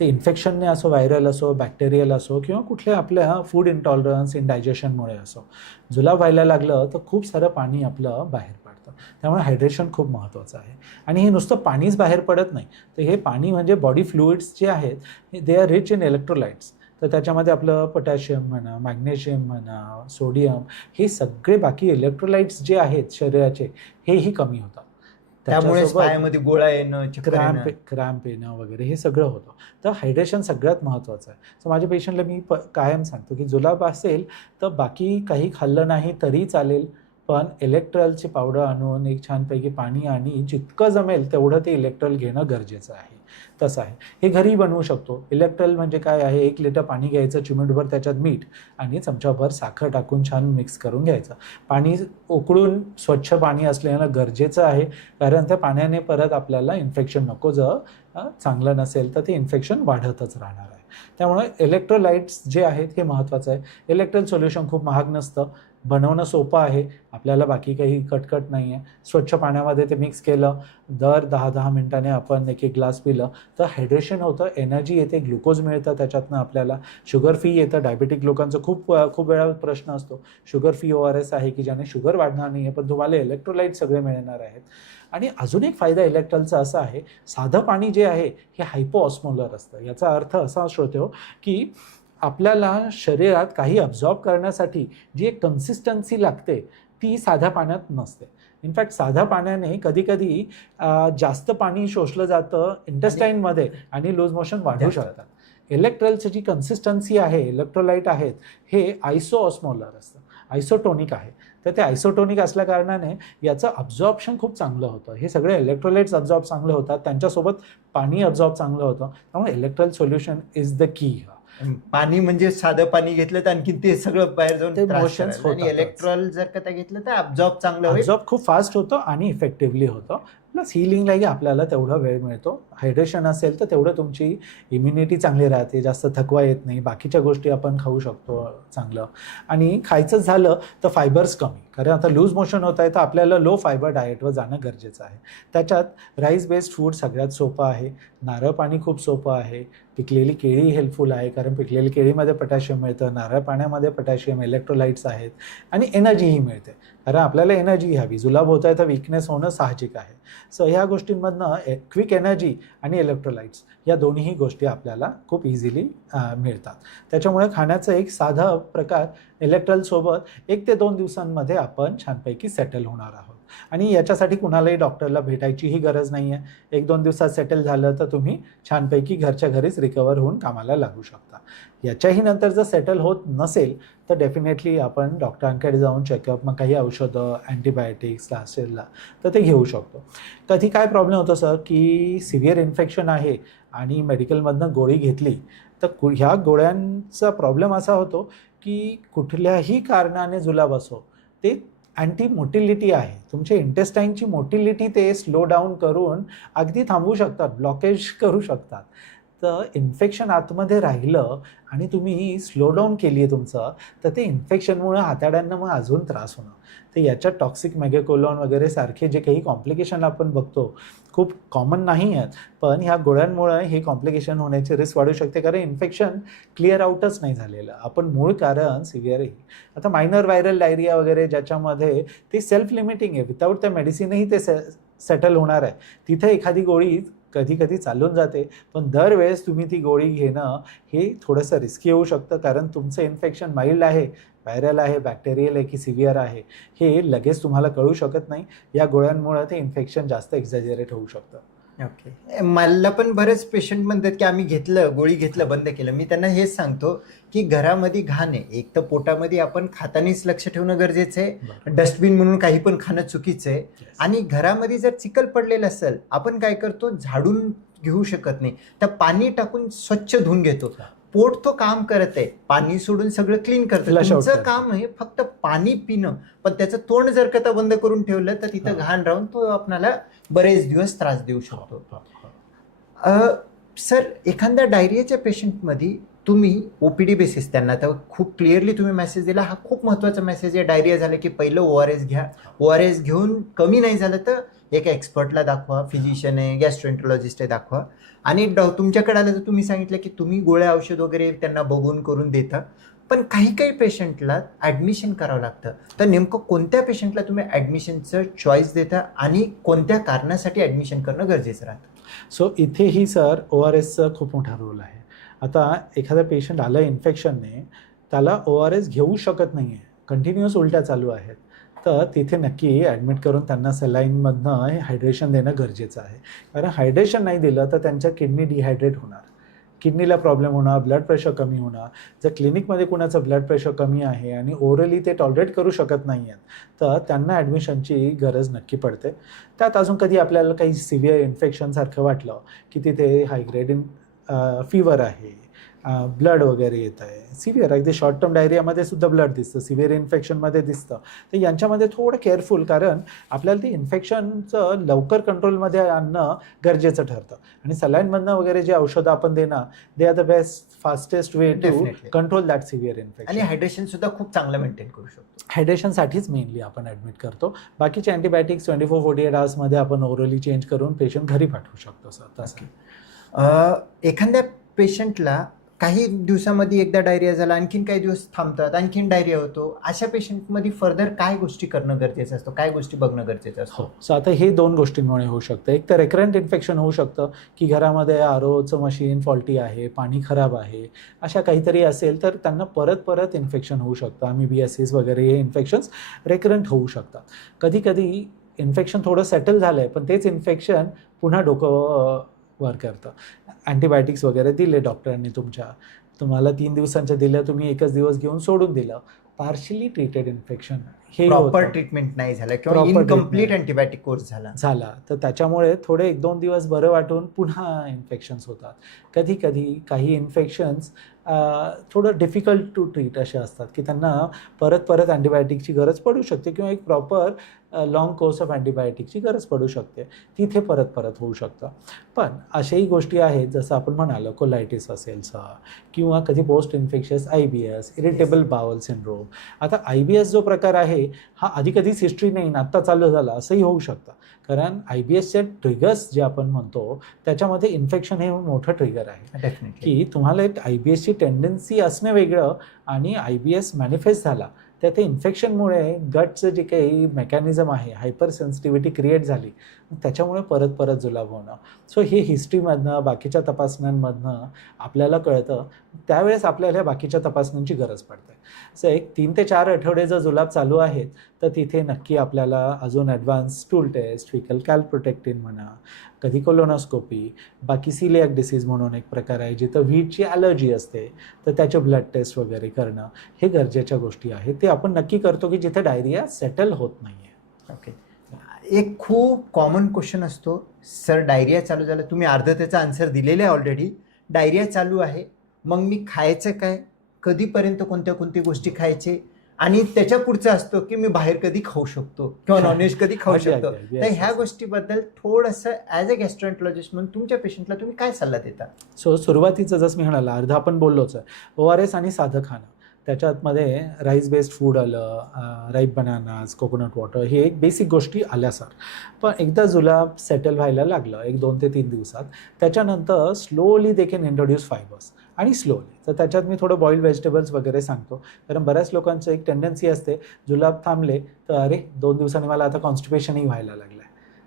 ते इन्फेक्शनने असो, व्हायरल असो, बॅक्टेरियल असो किंवा कुठल्या आपल्या फूड इंटॉलरन्स, इंडायजेशनमुळे असो, जुलाब व्हायला लागलं तर खूप सारं पाणी आपलं बाहेर पडतं. त्यामुळे हायड्रेशन खूप महत्त्वाचं आहे. आणि हे नुसतं पाणीच बाहेर पडत नाही, तर हे पाणी म्हणजे बॉडी फ्लुइड्स जे आहेत they are rich in electrolytes. तर त्याच्यामध्ये आपलं पोटॅशियम म्हणा, मॅग्नेशियम म्हणा, सोडियम, हे सगळे बाकी इलेक्ट्रोलाइट्स जे आहेत शरीराचे हेही कमी होतात. त्यामुळे पायामध्ये गोळा येणं, क्रॅम्प येणं वगैरे हे सगळं होतं. तर हायड्रेशन सगळ्यात महत्त्वाचं आहे. सो माझ्या पेशंटला मी कायम सांगतो की जुलाब असेल तर बाकी काही खाल्लं नाही तरी चालेल, पण इलेक्ट्रॉलची पावडर आणून एक छानपैकी पाणी आणि जितकं जमेल तेवढं ते इलेक्ट्रॉल घेणं गरजेचं आहे. तसं आहे. हे घरी बनवू शकतो. इलेक्ट्रॉल म्हणजे काय आहे, 1 लिटर पाणी घ्यायचं, चिमूटभर त्याच्यात मीठ आणि चमचाभर साखर टाकून छान मिक्स करून घ्यायचं. पाणी उकळून स्वच्छ पाणी असलेलं गरजेचं आहे, कारण त्या पाण्याने परत आपल्याला इन्फेक्शन नको. जर चांगलं नसेल तर ते इन्फेक्शन वाढतच राहणार आहे. त्यामुळे इलेक्ट्रोलाइट्स जे आहेत हे महत्त्वाचं आहे. इलेक्ट्रॉल सोल्युशन खूप महाग नसतं, बनवणं सोपं आहे, आपल्याला बाकी काही कटकट नाही आहे. स्वच्छ पाण्यामध्ये ते मिक्स केलं, दर 10-10 मिनिटांनी आपण 1-1 ग्लास पिलं तर हायड्रेशन होतं, एनर्जी येते, ग्लुकोज मिळतं त्याच्यातनं आपल्याला. शुगर फ्री येतं. डायबेटिक लोकांचं खूप वेळा प्रश्न असतो, शुगर फ्री ORS आहे की ज्याने शुगर वाढणार नाही आहे, पण तुम्हाला इलेक्ट्रोलाइट सगळे मिळणार आहेत. आणि अजून एक फायदा इलेक्ट्रॉलचा असा आहे, साधं पाणी जे आहे हे हायपोऑस्मोलर असतं. याचा अर्थ असा होतो की आपल्याला शरीरात काही अब्झॉर्ब करण्यासाठी जी एक कन्सिस्टन्सी लागते ती साध्या पाण्यात नसते. इनफॅक्ट साध्या पाण्याने कधी जास्त पाणी शोषलं जातं इंटेस्टाईनमध्ये आणि लूज मोशन वाढू शकतात. इलेक्ट्रॉलची जी कन्सिस्टन्सी आहे, इलेक्ट्रोलाइट आहेत, हे आयसोऑस्मोलर असतं, आयसोटोनिक आहे. तर ते आयसोटोनिक असल्या कारणाने याचं अब्झॉर्प्शन खूप चांगलं होतं. हे सगळे इलेक्ट्रोलाइट्स अब्झॉर्ब चांगलं होतात, त्यांच्यासोबत पाणी अब्झॉर्ब चांगलं होतं. त्यामुळे Electral solution is the key. पाणी म्हणजे साधं पाणी घेतलं तर आणखी ते सगळं बाहेर जाऊन मोशन्स होतात. आणि इलेक्ट्रॉल जर का घेतलं तर अब्झॉर्ब चांगलं होईल, अब्झॉर्ब खूप फास्ट होतं आणि इफेक्टिव्हली होतं. प्लस हिलिंगलाही आपल्याला तेवढा वेळ मिळतो. हायड्रेशन असेल तर तेवढं तुमची इम्युनिटी चांगली राहते, जास्त थकवा येत नाही, बाकीच्या गोष्टी आपण खाऊ शकतो चांगलं. आणि खायचं झालं तर फायबर्स कमी, कारण आता लूज मोशन होत आहे तर आपल्याला लो फायबर डाएटवर जाणं गरजेचं आहे. त्याच्यात राईस बेस्ड फूड सगळ्यात सोपं आहे, नारळ पाणी खूप सोपं आहे, पिकलेली केळी हेल्पफुल आहे, कारण पिकलेली केळीमध्ये पोटॅशियम मिळतं, नारळ पाण्यामध्ये पोटॅशियम, इलेक्ट्रोलाइट्स आहेत आणि एनर्जीही मिळते. कारण आपल्याला एनर्जी हवी, जुलाब होत आहे तर विकनेस होणं साहजिक आहे. सो ह्या गोष्टींमधनं क्विक एनर्जी आणि इलेक्ट्रोलाइट्स या दोन्हीही गोष्टी आपल्याला खूप इझिली मिळतात. त्याच्यामुळे खाण्याचं एक साधा प्रकार इलेक्ट्रलसोबत 1 ते 2 दिवसांमध्ये आपण छानपैकी सेटल होणार आहोत. आणि याच्यासाठी कुणालाही डॉक्टरला भेटायचीही गरज नाही आहे. 1-2 दिवसात सेटल झालं तर तुम्ही छानपैकी घरच्या घरीच रिकवर होऊन कामाला लागू शकता. याच्याही नंतर जर सेटल होत नसेल तर डेफिनेटली आपण डॉक्टरांकडे जाऊन चेकअप, मग काही औषधं, अँटीबायोटिक्स असेल तर ते घेऊ शकतो. कधी काय प्रॉब्लेम होतो सर, की सिव्हिअर इन्फेक्शन आहे आणि मेडिकलमधनं गोळी घेतली तर ह्या गोळ्यांचा प्रॉब्लेम असा होतो की कुठल्याही कारणाने जुलाब असो, ते अँटी मोटिलिटी आहे. तुमच्या इंटेस्टाईनची मोटिलिटी ते स्लो डाऊन करून अगदी थांबवू शकतात, ब्लॉकेज करू शकतात. तर इन्फेक्शन आतमध्ये राहिलं आणि तुम्ही स्लो डाऊन केली आहे तुमचं, तर ते इन्फेक्शनमुळे आतड्यांना मग अजून त्रास होणं. तर याच्यात टॉक्सिक मेगाकोलॉन वगैरे सारखे जे काही कॉम्प्लिकेशन आपण बघतो, खूप कॉमन नाही आहेत, पण ह्या गोळ्यांमुळे हे कॉम्प्लिकेशन होण्याची रिस्क वाढू शकते. कारण इन्फेक्शन क्लिअर आउटच नाही झालेलं. आपण मूळ कारण सिव्हिअर आता मायनर व्हायरल डायरिया वगैरे ज्याच्यामध्ये ते सेल्फ लिमिटिंग आहे, विदाऊट त्या मेडिसिनही ते सेटल होणार आहे. तिथे एखादी गोळी कधी कधी चालून जाते, पण दरवेळेस तुम्ही ती गोळी घेणं हे थोडंसं रिस्की होऊ शकतं. कारण तुमचं इन्फेक्शन माइल्ड आहे, व्हायरल आहे, बॅक्टेरियल आहे की सिव्हिअर आहे हे लगेच तुम्हाला कळू शकत नाही. या गोळ्यांमुळे ते इन्फेक्शन जास्त एक्झॅजरेट होऊ शकतं. ओके. मला पण बरेच पेशंट म्हणतात की आम्ही गोळी घेतलं, बंद केलं. मी त्यांना हेच सांगतो की घरामध्ये घाण आहे, एक तर पोटामध्ये आपण खातानीच लक्ष ठेवणं गरजेचं आहे. डस्टबिन म्हणून काही पण खाणं चुकीचं आहे. आणि घरामध्ये जर चिखल पडलेलं असेल, आपण काय करतो, झाडून घेऊ शकत नाही, तर पाणी टाकून स्वच्छ धुवून घेतो. पोट तो काम करत आहे, पाणी सोडून सगळं क्लीन करतं. तुमचं काम आहे फक्त पाणी पिणं, पण त्याचं तोंड जर का बंद करून ठेवलं तर तिथं घाण राहून तो आपल्याला बरेच दिवस त्रास देऊ शकतो. सर, एखाद्या डायरियाच्या पेशंटमध्ये तुम्ही ओपीडी बेसिस त्यांना तर खूप क्लिअरली तुम्ही मेसेज दिला, हा खूप महत्त्वाचा मेसेज आहे. डायरिया झालं की पहिलं ORS घ्या. ORS घेऊन कमी नाही झालं तर एका एक्सपर्टला दाखवा, फिजिशियन आहे, गॅस्ट्रोएंटरोलॉजिस्ट आहे, दाखवा. आणि तुमच्याकडे आलं तर तुम्ही सांगितलं की तुम्ही गोळ्या औषध वगैरे त्यांना बघून करून देता, पण काही काही पेशंटला ॲडमिशन करावं लागतं. तर नेमकं कोणत्या पेशंटला तुम्ही ॲडमिशनचं चॉईस देता आणि कोणत्या कारणासाठी ॲडमिशन करणं गरजेचं राहतं? सो इथेही सर ORSचा खूप मोठा रोल आहे. आता एखादा पेशंट आलं इन्फेक्शनने, त्याला ORS घेऊ शकत नाही आहे, कंटिन्युअस उलट्या चालू आहेत, तर तिथे नक्की ॲडमिट करून त्यांना सलाईनमधनं हायड्रेशन देणं गरजेचं आहे. कारण हायड्रेशन नाही दिलं तर त्यांच्या किडनी डिहायड्रेट होणार, किडनीला प्रॉब्लेम होणार, ब्लड प्रेशर कमी होणार. जर क्लिनिकमध्ये कुणाचं ब्लड प्रेशर कमी आहे आणि ओरली ते टॉलरेट करू शकत नाही आहेत, तर त्यांना ॲडमिशनची गरज नक्की पडते. त्यात अजून कधी आपल्याला काही सिव्हिअर इन्फेक्शनसारखं वाटलं की तिथे हायग्रेड फीवर आहे, ब्लड वगैरे येत आहे, सिव्हिअर अगदी शॉर्ट टर्म डायरियामध्ये सुद्धा ब्लड दिसतं, सिव्हिअर इन्फेक्शनमध्ये दिसतं, तर यांच्यामध्ये थोडं केअरफुल, कारण आपल्याला ते इन्फेक्शनचं लवकर कंट्रोलमध्ये आणणं गरजेचं ठरतं. आणि सलाईनमधनं वगैरे जे औषधं आपण देणार, they are the best fastest way to control that severe infection. आणि हायड्रेशन सुद्धा खूप चांगलं मेंटेन करू शकतो. हायड्रेशनसाठीच मेनली आपण ॲडमिट करतो. बाकीचे अँटीबायोटिक्स 24-48 आवर्समध्ये आपण ओरली चेंज करून पेशंट घरी पाठवू शकतो सर. तसं एखाद्या पेशंटला काही दिवसामध्ये एकदा डायरिया झाला, आणखीन काही दिवस थांबतात, आणखीन डायरिया होतो, अशा पेशंटमध्ये फर्दर काय गोष्टी करणं गरजेचं असतं, काय गोष्टी बघणं गरजेचं असतं? हो, सो आता हे 2 गोष्टींमुळे होऊ शकतं. एक तर रेकरंट इन्फेक्शन होऊ शकतं की घरामध्ये ROचं मशीन फॉल्टी आहे, पाणी खराब आहे, अशा काहीतरी असेल तर त्यांना परत परत इन्फेक्शन होऊ शकतं. अमिबियासिस वगैरे हे इन्फेक्शन्स रेकरंट होऊ शकतात. कधी कधी इन्फेक्शन थोडं सेटल झालं आहे, पण तेच इन्फेक्शन पुन्हा डोकं वर करतं. अँटीबायोटिक्स वगैरे दिले डॉक्टरांनी तुम्हाला 3 दिवसांच्या दिल्या, तुम्ही एकच दिवस घेऊन सोडून दिलं, पार्शियली ट्रीटेड इन्फेक्शन हे प्रॉपर ट्रीटमेंट नाही झालं किंवा इनकम्प्लीट अँटीबायोटिक कोर्स झाला तर त्याच्यामुळे थोडे 1-2 दिवस बरं वाटून पुन्हा इन्फेक्शन्स होतात. कधी कधी काही इन्फेक्शन्स थोडं डिफिकल्ट टू ट्रीट असे असतात की त्यांना परत परत अँटीबायोटिकची गरज पडू शकते किंवा एक प्रॉपर लॉंग कोर्स ऑफ अँटीबायोटिकची गरज पडू शकते, तिथे परत परत होऊ शकतं. पण अशाही गोष्टी आहेत जसं आपण म्हणालो कोलायटिस असेल किंवा कधी post infectious IBS, irritable bowel syndrome. आता IBS जो प्रकार आहे हा आधी कधीच हिस्ट्री नाही, आत्ता चालू झाला असंही होऊ शकतं. कारण IBSचे ट्रिगर्स जे आपण म्हणतो त्याच्यामध्ये इन्फेक्शन हे मोठं ट्रिगर आहे. की तुम्हाला एक IBSची टेंडन्सी असणं वेगळं आणि IBS मॅनिफेस्ट झाला ते इन्फेक्शनमुळे गटचं जे काही मेकॅनिझम आहे, हायपर सेन्सिटिव्हिटी क्रिएट झाली, त्याच्यामुळे परत परत जुलाब होणं. सो हे हिस्ट्रीमधनं, बाकीच्या तपासण्यांमधनं आपल्याला कळतं. त्यावेळेस आपल्याला बाकीच्या तपासण्यांची गरज पडते. सो एक 3 ते 4 आठवडे जर जुलाब चालू आहेत, तर तिथे नक्की आपल्याला अजून ॲडव्हान्स स्टूल टेस्ट, फिकल कॅल्प्रोटेक्टिन म्हणा, कधी कोलोनोस्कोपी, बाकी सिलियाक डिसीज म्हणून एक प्रकार आहे, जिथं व्हीटची ॲलर्जी असते, तर त्याचे ब्लड टेस्ट वगैरे करणं, हे गरजेच्या गोष्टी आहेत. ते आपण नक्की करतो की जिथे डायरिया सेटल होत नाही आहे. ओके. एक खूप कॉमन क्वेश्चन असतो, सर डायरिया चालू झाला, तुम्ही अर्ध त्याचा आन्सर दिलेला आहे ऑलरेडी. डायरिया चालू आहे, मग मी खायचं काय, कधीपर्यंत कोणत्या कोणत्या गोष्टी खायचे, आणि त्याच्या पुढचं असतो की मी बाहेर कधी खाऊ शकतो किंवा नॉनव्हेज कधी खाऊ शकतो. तर ह्या गोष्टीबद्दल थोडंसं ॲज अ गॅस्ट्रोएंटरॉलॉजिस्ट म्हणून तुमच्या पेशंटला तुम्ही काय सल्ला देता? सो सुरुवातीचं जसं मी म्हणाला, अर्ध आपण बोललोच आहे. ORS आणि साधं खाणं, त्याच्यामध्ये राईस बेस्ड फूड आलं, राईप बनानाज, कोकोनट वॉटर, हे एक बेसिक गोष्टी आल्या सर. पण एकदा जुलाब सेटल व्हायला लागलं 1-2 ते 3 दिवसात, त्याच्यानंतर slowly they can introduce fibres, आणि स्लोली. तर त्याच्यात मी थोडं बॉइल्ड व्हेजिटेबल्स वगैरे सांगतो, कारण बऱ्याच लोकांचं एक टेंडन्सी असते, जुलाब थांबले तर अरे 2 दिवसांनी मला आता कॉन्स्टिपेशनही व्हायला लागलं आहे.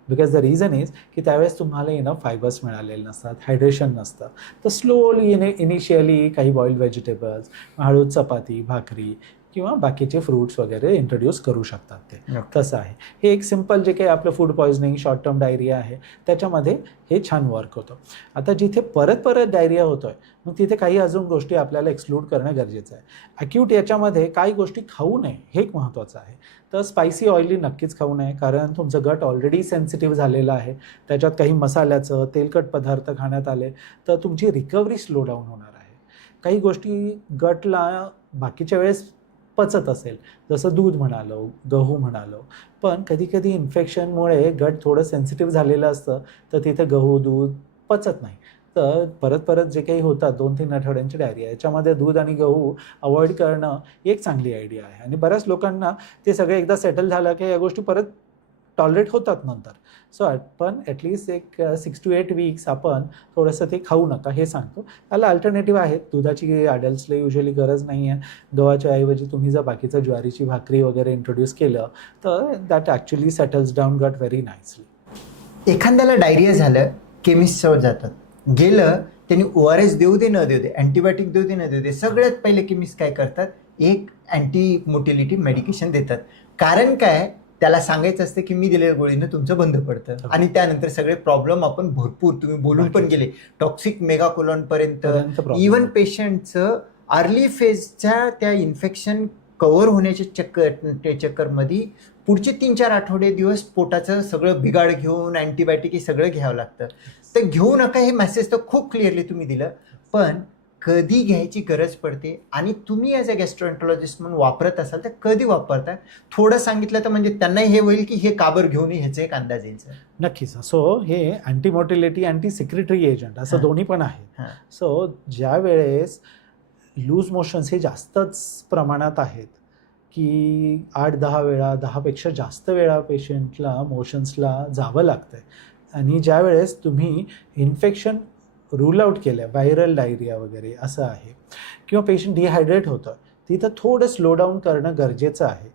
बिकॉज द रिझन इज की त्यावेळेस तुम्हाला इनफ फायबर्स मिळालेले नसतात, हायड्रेशन नसतं. तर स्लोली इनिशियली काही बॉइल्ड व्हेजिटेबल्स, हळूद चपाती, भाकरी किंवा बाकीचे फ्रूट्स वगैरे इंट्रोड्यूस करू शकतात ते. तसं आहे. हे एक सिम्पल जे काही आपलं food poisoning, short term diarrhoea आहे, त्याच्यामध्ये हे छान वर्क होतं. आता जिथे परत परत डायरिया होतो आहे, मग तिथे काही अजून गोष्टी आपल्याला एक्सक्लूड करणं गरजेचं आहे. ॲक्यूट याच्यामध्ये काही गोष्टी खाऊ नये, हे एक महत्त्वाचं आहे. तर स्पायसी ऑइली नक्कीच खाऊ नये, कारण तुमचं गट ऑलरेडी सेन्सिटिव्ह झालेलं आहे. त्याच्यात काही मसाल्याचं, तेलकट पदार्थ खाण्यात आले तर तुमची रिकव्हरी स्लो डाऊन होणार आहे. काही गोष्टी गटला बाकीच्या वेळेस पचत असेल, जसं दूध म्हणालो, गहू म्हणालो, पण कधीकधी इन्फेक्शनमुळे गट थोडं सेन्सिटिव्ह झालेलं असतं, तर तिथे गहू, दूध पचत नाही. तर परत परत जे काही होतात 2-3 आठवड्यांची डायरिया, याच्यामध्ये दूध आणि गहू अवॉइड करणं एक चांगली आयडिया आहे. आणि बऱ्याच लोकांना ते सगळं एकदा सेटल झालं की या गोष्टी परत टॉलरेट होतात नंतर. सो पण ॲटलिस्ट एक 6 to 8 वीक्स आपण थोडंसं ते खाऊ नका हे सांगतो. त्याला अल्टरनेटिव्ह आहेत. दुधाची अडल्ट्सला युजली गरज नाही आहे. गव्हाच्या ऐवजी तुम्ही जर बाकीचं ज्वारीची भाकरी वगैरे इंट्रोड्यूस केलं तर दॅट ॲक्च्युली सेटल्स डाऊन गट व्हेरी नाईसली. एखाद्याला डायरिया झालं, केमिस्टजवळ जातात, गेलं त्यांनी ORS देऊ दे न देऊ दे, अँटीबायोटिक देऊ दे न देऊ दे, सगळ्यात पहिले केमिस्ट काय करतात, एक अँटी मोटिलिटी मेडिकेशन देतात. कारण काय, त्याला सांगायचं असतं की मी दिलेल्या गोळीनं तुमचं बंद पडतं. आणि त्यानंतर सगळे प्रॉब्लेम आपण भरपूर तुम्ही बोलून पण गेले, टॉक्सिक मेगाकोलॉनपर्यंत, इवन पेशंटचं अर्ली फेजच्या त्या इन्फेक्शन कव्हर होण्याच्या चक्करमध्ये पुढचे 3-4 आठवडे दिवस पोटाचं सगळं बिघाड घेऊन अँटीबायोटिक हे सगळं घ्यावं लागतं. तर घेऊ नका हे मेसेज तर खूप क्लिअरली तुम्ही दिलं, पण कधी घ्यायची गरज पडते आणि तुम्ही ॲज अ गॅस्ट्रोएंटरॉलॉजिस्ट म्हणून वापरत असाल तर कधी वापरता, थोडं सांगितलं तर म्हणजे त्यांनाही हे होईल की हे काबर घेऊन ह्याचा एक अंदाज येईल सर. नक्कीच. सो हे अँटीमोटिलिटी, अँटी सिक्रेटरी एजंट असं दोन्ही पण आहे. सो ज्या वेळेस लूज मोशन्स हे जास्तच प्रमाणात आहेत की 8-10 वेळा, 10पेक्षा जास्त वेळा पेशंटला मोशन्सला जावं लागतं आहे, आणि ज्या वेळेस तुम्ही इन्फेक्शन रूल आउट केलं आहे, व्हायरल डायरिया वगैरे असं आहे, किंवा पेशंट डिहायड्रेट होतं, तिथं थोडं स्लो डाऊन करणं गरजेचं आहे.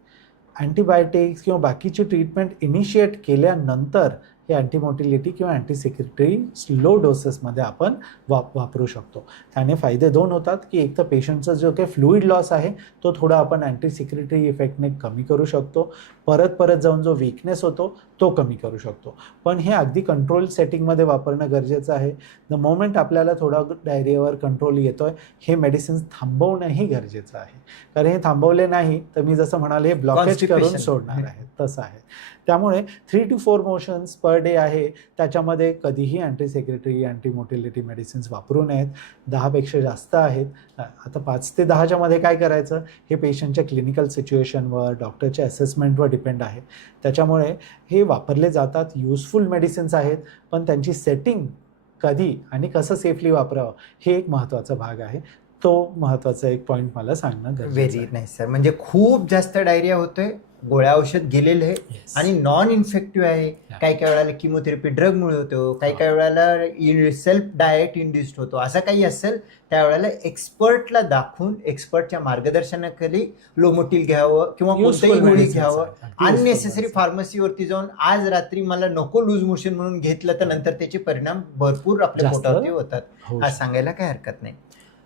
अँटीबायोटिक्स किंवा बाकीची ट्रीटमेंट इनिशिएट केल्यानंतर हे अँटीमोटिलिटी किंवा अँटीसिक्रेटरी स्लो डोसेसमध्ये आपण वापरू शकतो. त्याने फायदे 2 होतात की एक तर पेशंटचा जो काही फ्लुईड लॉस आहे तो थोडा आपण अँटीसिक्रेटरी इफेक्टने कमी करू शकतो, परत जाऊन जो वीकनेस होतो तो कमी करू शकतो. पण हे अगदी कंट्रोल सेटिंगमध्ये वापरणं गरजेचं आहे. द मोमेंट आपल्याला थोडा डायरियावर कंट्रोल येतोय, हे मेडिसिन्स थांबवणंही गरजेचं आहे, कारण हे थांबवले नाही तर मी जसं म्हणाले हे ब्लॉकेज करून सोडणार आहे, तसं आहे. त्यामुळे 3 to 4 मोशन्स पर डे आहे, त्याच्यामध्ये कधीही अँटीसिक्रेटरी, अँटीमोटिलिटी मेडिसिन्स वापरू नयेत. 10पेक्षा जास्त आहेत, आता 5 ते 10च्या मध्ये काय करायचं हे पेशंटच्या क्लिनिकल सिच्युएशनवर, डॉक्टरच्या असेसमेंटवर डिपेंड आहे. त्याच्यामुळे हे वापरले जातात, युजफुल मेडिसिन्स आहेत, पण त्यांची सेटिंग कधी आणि कसं सेफली वापरावं हे एक महत्त्वाचा भाग आहे. तो महत्त्वाचा एक पॉईंट मला सांगणं गरजेचं आहे. Very nice sir. म्हणजे खूप जास्त डायरिया होतोय, गोळ्या औषध गेलेलं आहे Yes. आणि नॉन इन्फेक्टिव्ह आहे. काही काही वेळेला किमोथेरपी ड्रगमुळे होतो, काही वेळेला सेल्फ डाएट इंड्युस्ड होतो. असं काही असेल त्यावेळेला एक्सपर्टला दाखवून एक्सपर्टच्या मार्गदर्शनाखाली लोमोटिल घ्यावं किंवा Useful कोणत्याही गोळी medicines घ्यावं. आहेत. अगदी useful अननेसेसरी medicines. फार्मसीवरती जाऊन आज रात्री मला नको लूज मोशन म्हणून घेतलं तर नंतर त्याचे परिणाम भरपूर आपल्या जास्त पोटावरती होतात. होऊ आज सांगायला काही हरकत नाही.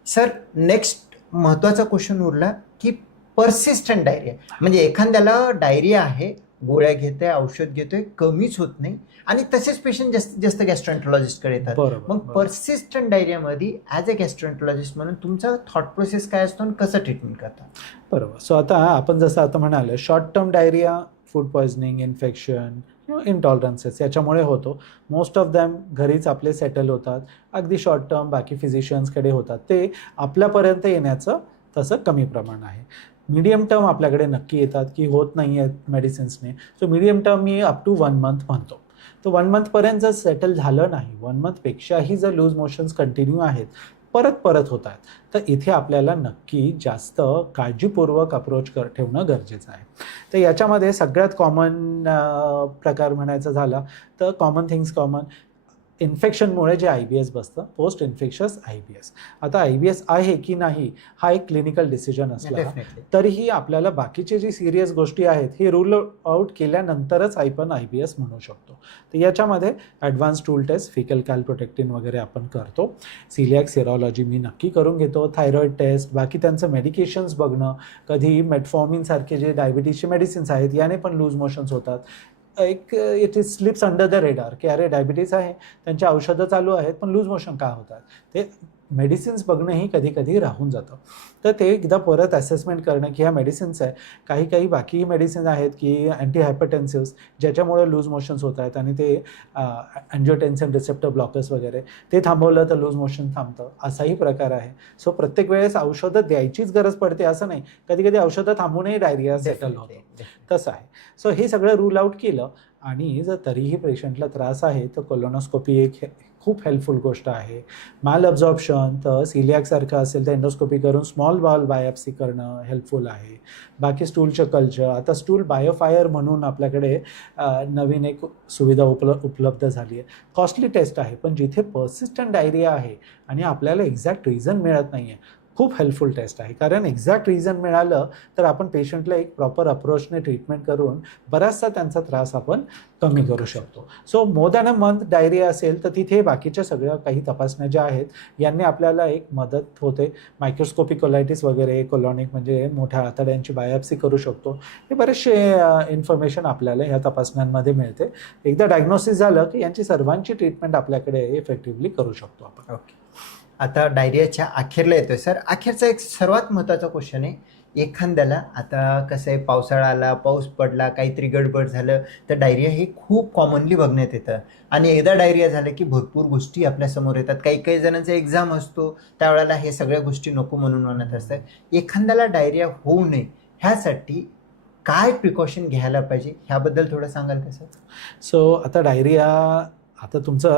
सर, नेक्स्ट महत्वाचा क्वेश्चन उरला की पर्सिस्टंट डायरिया, म्हणजे एखाद्याला डायरिया आहे, गोळ्या घेतोय, औषध घेतोय, कमीच होत नाही आणि तसेच पेशंट जास्तीत जास्त गॅस्ट्रोएंटरोलॉजिस्टकडे येतात. बरोबर, मग बरोबर. पर्सिस्टंट डायरियामध्ये ॲज अ गॅस्ट्रोएंटरोलॉजिस्ट म्हणून तुमचा थॉट प्रोसेस काय असतो आणि कसं ट्रीटमेंट करता? बरोबर. सो आता आपण जसं आता म्हणाले, short term diarrhoea food poisoning, infection किंवा इंटॉलरन्सेस याच्यामुळे होतो. मोस्ट ऑफ दॅम घरीच आपले सेटल होतात. अगदी शॉर्ट टर्म बाकी फिजिशियन्सकडे होतात. ते आपल्यापर्यंत येण्याचं तसं कमी प्रमाण आहे. मीडियम टर्म आपल्याकडे नक्की येतात की होत नाही आहेत मेडिसिन्सने. सो मीडियम टर्म मी अप टू 1 मंथ म्हणतो. तर 1 मंथपर्यंत जर सेटल झालं नाही, 1 मंथपेक्षाही जर लूज मोशन्स कंटिन्यू आहेत, परत होत आहेत, तर इथे आपल्याला नक्की जास्त काळजीपूर्वक अप्रोच ठेवणं गरजेचं आहे. तर याच्यामध्ये सगळ्यात कॉमन प्रकार म्हणायचा झाला तर इन्फेक्शनमुळे जे IBS बसतं, पोस्ट इन्फेक्शस IBS. आता IBS आहे की नाही हा एक क्लिनिकल डिसिजन असला डेफिनेटली. तरीही आपल्याला बाकीचे जे सिरियस गोष्टी आहेत हे रूल आउट केल्यानंतरच आपण IBS म्हणू शकतो. तर याच्यामध्ये ॲडव्हान्स टूल टेस्ट, फिकल कॅल्प्रोटेक्टिन वगैरे आपण करतो. सिलियाक सेरोलॉजी मी नक्की करून घेतो. थायरॉईड टेस्ट, बाकी त्यांचं मेडिकेशन्स बघणं, कधी मेटफॉर्मिन सारखे जे डायबिटीजचे मेडिसिन्स आहेत याने पण लूज मोशन्स होतात. एक it is slips under the radar की अरे डायबिटीज आहे, त्यांची औषधं चालू आहेत पण लूज मोशन का होतात, ते मेडिसिन्स बघणंही कधी कधी राहून जातं. तर ते एकदा परत असेसमेंट करणं की ह्या मेडिसिन्स आहे, काही बाकीही मेडिसिन्स आहेत की अँटी हायपरटेन्सिव्स ज्याच्यामुळे लूज मोशन्स होत आहेत आणि ते अँजिओटेन्सिन रिसेप्टर ब्लॉकर्स वगैरे ते थांबवलं तर लूज मोशन थांबतं, असाही प्रकार आहे. सो प्रत्येक वेळेस औषधं द्यायचीच गरज पडते असं नाही, कधी औषधं थांबूनही डायरिया सेटल होतो, तसं आहे. सो हे सगळं रूल आउट केलं आणि जर तरीही पेशंटला त्रास आहे तर कोलोनोस्कोपी एक खूप हेल्पफुल गोष्ट आहे. माल अब्झॉर्प्शन तर सिलियाकसारखं असेल तर एंडोस्कोपी करून स्मॉल बॉल बायोप्सी करणं हेल्पफुल आहे. बाकी स्टूलचं कल्चर, आता स्टूल बायोफायर म्हणून आपल्याकडे नवीन एक सुविधा उपलब्ध झाली आहे. कॉस्टली टेस्ट आहे पण जिथे पर्सिस्टंट डायरिया आहे आणि आपल्याला एक्झॅक्ट रिझन मिळत नाही आहे, खूप हेल्पफुल टेस्ट आहे. कारण एक्झॅक्ट रिझन मिळालं तर आपण पेशंटला एक प्रॉपर अप्रोचने ट्रीटमेंट करून बराचसा त्यांचा त्रास आपण कमी करू शकतो. So more than a month diarrhoea असेल तर तिथे बाकीच्या सगळ्या काही तपासण्या ज्या आहेत यांनी आपल्याला एक मदत होते. मायक्रोस्कोपिक कोलायटिस वगैरे, कोलॉनिक म्हणजे मोठ्या आतड्यांची बायोप्सी करू शकतो. हे बरेचसे इन्फॉर्मेशन आपल्याला ह्या तपासण्यांमध्ये मिळते. एकदा डायग्नोसिस झालं की यांची सर्वांची ट्रीटमेंट आपल्याकडे इफेक्टिव्हली करू शकतो आपण. ओके, आता डायरियाच्या अखेरला येतोय सर. अखेरचा एक सर्वात महत्त्वाचा क्वेश्चन आहे. एखाद्याला आता कसं आहे, पावसाळा आला, पाऊस पडला, काहीतरी गडबड झालं तर डायरिया हे खूप कॉमनली बघण्यात येतं आणि एकदा डायरिया झालं की भरपूर गोष्टी आपल्यासमोर येतात. काही जणांचा एक्झाम असतो त्यावेळेला हे सगळ्या गोष्टी नको म्हणून म्हणत असतात. एखाद्याला डायरिया होऊ नये ह्यासाठी काय प्रिकॉशन घ्यायला पाहिजे ह्याबद्दल थोडं सांगाल का सर? सो आता डायरिया, आता तुमचा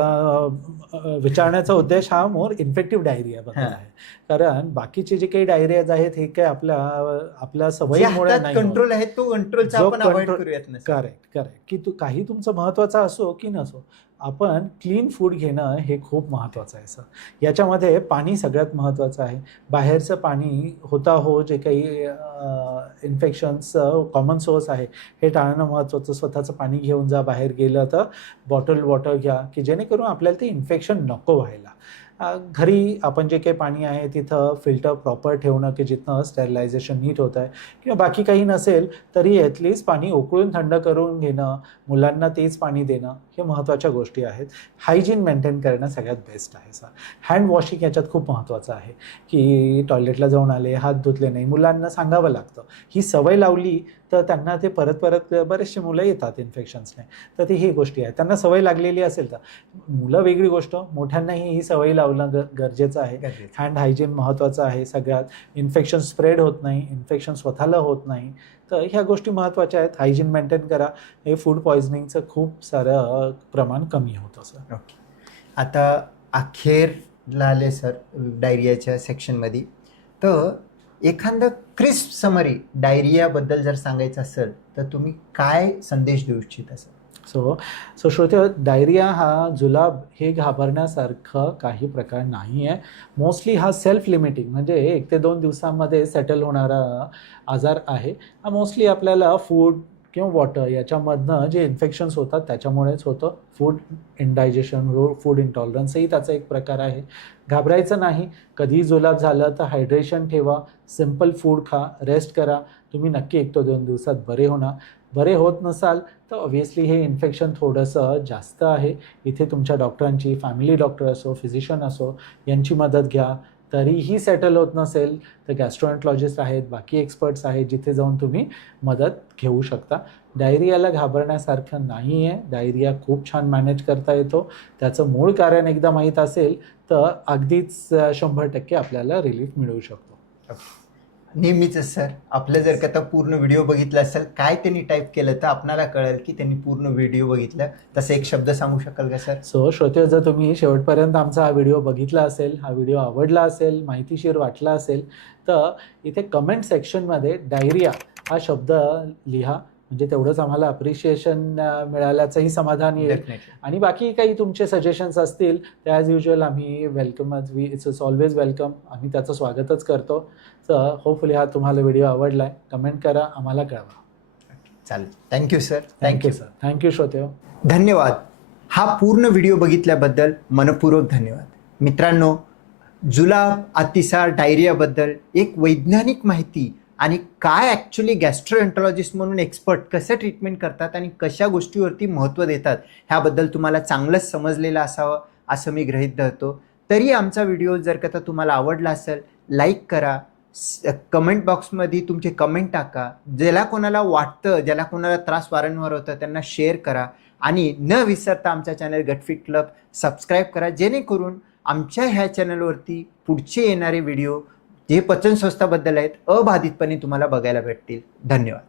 विचारण्याचा उद्देश हा मोर इन्फेक्टिव्ह डायरियाबद्दल आहे. कारण बाकीचे जे काही डायरियाज आहेत हे काय आपल्या सवयीमुळे नाही होत. कंट्रोल आहे तो कंट्रोलचा जो आपण अवॉइड control- करूयात ना. करेक्ट की काही तुमचं महत्त्वाचं असो की नसो, आपण क्लीन फूड घेणं हे खूप महत्त्वाचं आहे सर. याच्यामध्ये पाणी सगळ्यात महत्त्वाचं आहे. बाहेरचं पाणी जे काही इन्फेक्शन्स कॉमन सोर्स आहे हे टाळणं महत्त्वाचं. स्वतःचं पाणी घेऊन जा, बाहेर गेलं तर बॉटल वॉटर घ्या की जेणेकरून आपल्याला ते इन्फेक्शन नको व्हायला. घरी आपण जे काही पाणी आहे तिथं फिल्टर प्रॉपर ठेवणं की जिथनं स्टेरिलायझेशन नीट होत आहे, किंवा बाकी काही नसेल तरी ॲटलिस्ट पाणी उकळून थंड करून घेणं, मुलांना तेच पाणी देणं, हे महत्त्वाच्या गोष्टी आहेत. हायजीन मेंटेन करणं सगळ्यात बेस्ट आहे सर. हँड वॉशिंग याच्यात खूप महत्त्वाचं आहे की टॉयलेटला जाऊन आले, हात धुतले नाही, मुलांना सांगावं लागतं. ही सवय लावली तर त्यांना ते परत बरेचसे मुलं येतात इन्फेक्शन्सने. तर ती ही गोष्टी आहे, त्यांना सवय लागलेली असेल तर. मुलं वेगळी गोष्ट, मोठ्यांनाही ही सवय लावणं गरजेचं आहे. हँड हायजीन महत्त्वाचं आहे सगळ्यात. इन्फेक्शन स्प्रेड होत नाही, इन्फेक्शन स्वतःला होत नाही, तर ह्या गोष्टी महत्त्वाच्या आहेत. हायजीन मेंटेन करा, हे फूड पॉयझनिंगचं खूप सारं प्रमाण कमी होतं सर. ओके, आता अखेरला आले सर डायरियाच्या सेक्शनमध्ये. तर एखादं क्रिस्प समरी डायरियाबद्दल जर सांगायचं असेल तर तुम्ही काय संदेश देऊ इच्छित असाल? सो श्रोते, डायरिया हा जुलाब हे घाबरण्यासारखं काही प्रकार नाही आहे. मोस्टली हा सेल्फ लिमिटिंग म्हणजे 1 ते 2 दिवसांमध्ये सेटल होणारा आजार आहे. हा मोस्टली आपल्याला फूड किंवा वॉटर याच्यामधनं जे इन्फेक्शन्स होतात त्याच्यामुळेच होतं. फूड इंडायजेशन, फूड इंटॉलरन्सही त्याचा एक प्रकार आहे. घाबरायचं नाही. कधीही जुलाब झालं तर हायड्रेशन ठेवा, सिम्पल फूड खा, रेस्ट करा. तुम्ही नक्की 1 ते 2 दिवसात बरे होणार. बरे होत नसाल तर ऑब्व्हियसली हे इन्फेक्शन थोडंसं जास्त आहे. इथे तुमच्या डॉक्टरांची, फॅमिली डॉक्टर असो, फिजिशियन असो, यांची मदत घ्या. तरीही सेटल होत नसेल तर गॅस्ट्रोएंटरॉलॉजिस्ट आहेत, बाकी एक्सपर्ट्स आहेत, जिथे जाऊन तुम्ही मदत घेऊ शकता. डायरियाला घाबरण्यासारखं नाही आहे. डायरिया खूप छान मॅनेज करता येतो. त्याचं मूळ कारण एकदा माहीत असेल तर अगदीच 100% आपल्याला रिलीफ मिळू शकतो. नेहमीच सर, आपलं जर का आता पूर्ण व्हिडिओ बघितला असेल, काय त्यांनी टाईप केलं तर आपणाला कळेल की त्यांनी पूर्ण व्हिडिओ बघितला. तसं एक शब्द सांगू शकाल का सर? सो श्रोते, जर तुम्ही शेवटपर्यंत आमचा हा व्हिडिओ बघितला असेल, हा व्हिडिओ आवडला असेल, माहितीशीर वाटला असेल तर इथे कमेंट सेक्शनमध्ये डायरिया हा शब्द लिहा. म्हणजे तेवढंच आम्हाला अप्रिशिएशन मिळाल्याचंही समाधान येईल. डेफिनेटली. आणि बाकी काही तुमचे सजेशन्स असतील तर ॲज युजल आम्ही वेलकमच, इट्स ऑलवेज वेलकम. आम्ही त्याचं स्वागतच करतो. तर होपफुली हा तुम्हाला व्हिडिओ आवडला आहे. कमेंट करा, आम्हाला कळवा. चालेल. Thank you sir. Thank you sir. Thank you श्रोते. धन्यवाद. हा पूर्ण व्हिडिओ बघितल्याबद्दल मनपूर्वक धन्यवाद. मित्रांनो, जुलाब, अतिसार, डायरियाबद्दल एक वैज्ञानिक माहिती आणि काय ॲक्च्युली गॅस्ट्रोएंटरॉलॉजिस्ट म्हणून एक्सपर्ट कसं ट्रीटमेंट करतात आणि कशा गोष्टीवरती महत्त्व देतात ह्याबद्दल तुम्हाला चांगलंच समजलेलं असावं असं मी गृहीत धरतो. तरी आमचा व्हिडिओ जर का तुम्हाला आवडला असेल, लाईक करा, कमेंट बॉक्समध्ये तुमचे कमेंट टाका. ज्याला कोणाला वाटतं, ज्याला कोणाला त्रास वारंवार होतं त्यांना शेअर करा आणि न विसरता आमच्या चॅनल गटफिट क्लब सबस्क्राईब करा, जेणेकरून आमच्या ह्या चॅनलवरती पुढचे येणारे व्हिडिओ जे पचनसंस्थाबद्दल आहेत अबाधितपणे तुम्हाला बघायला भेटतील. धन्यवाद.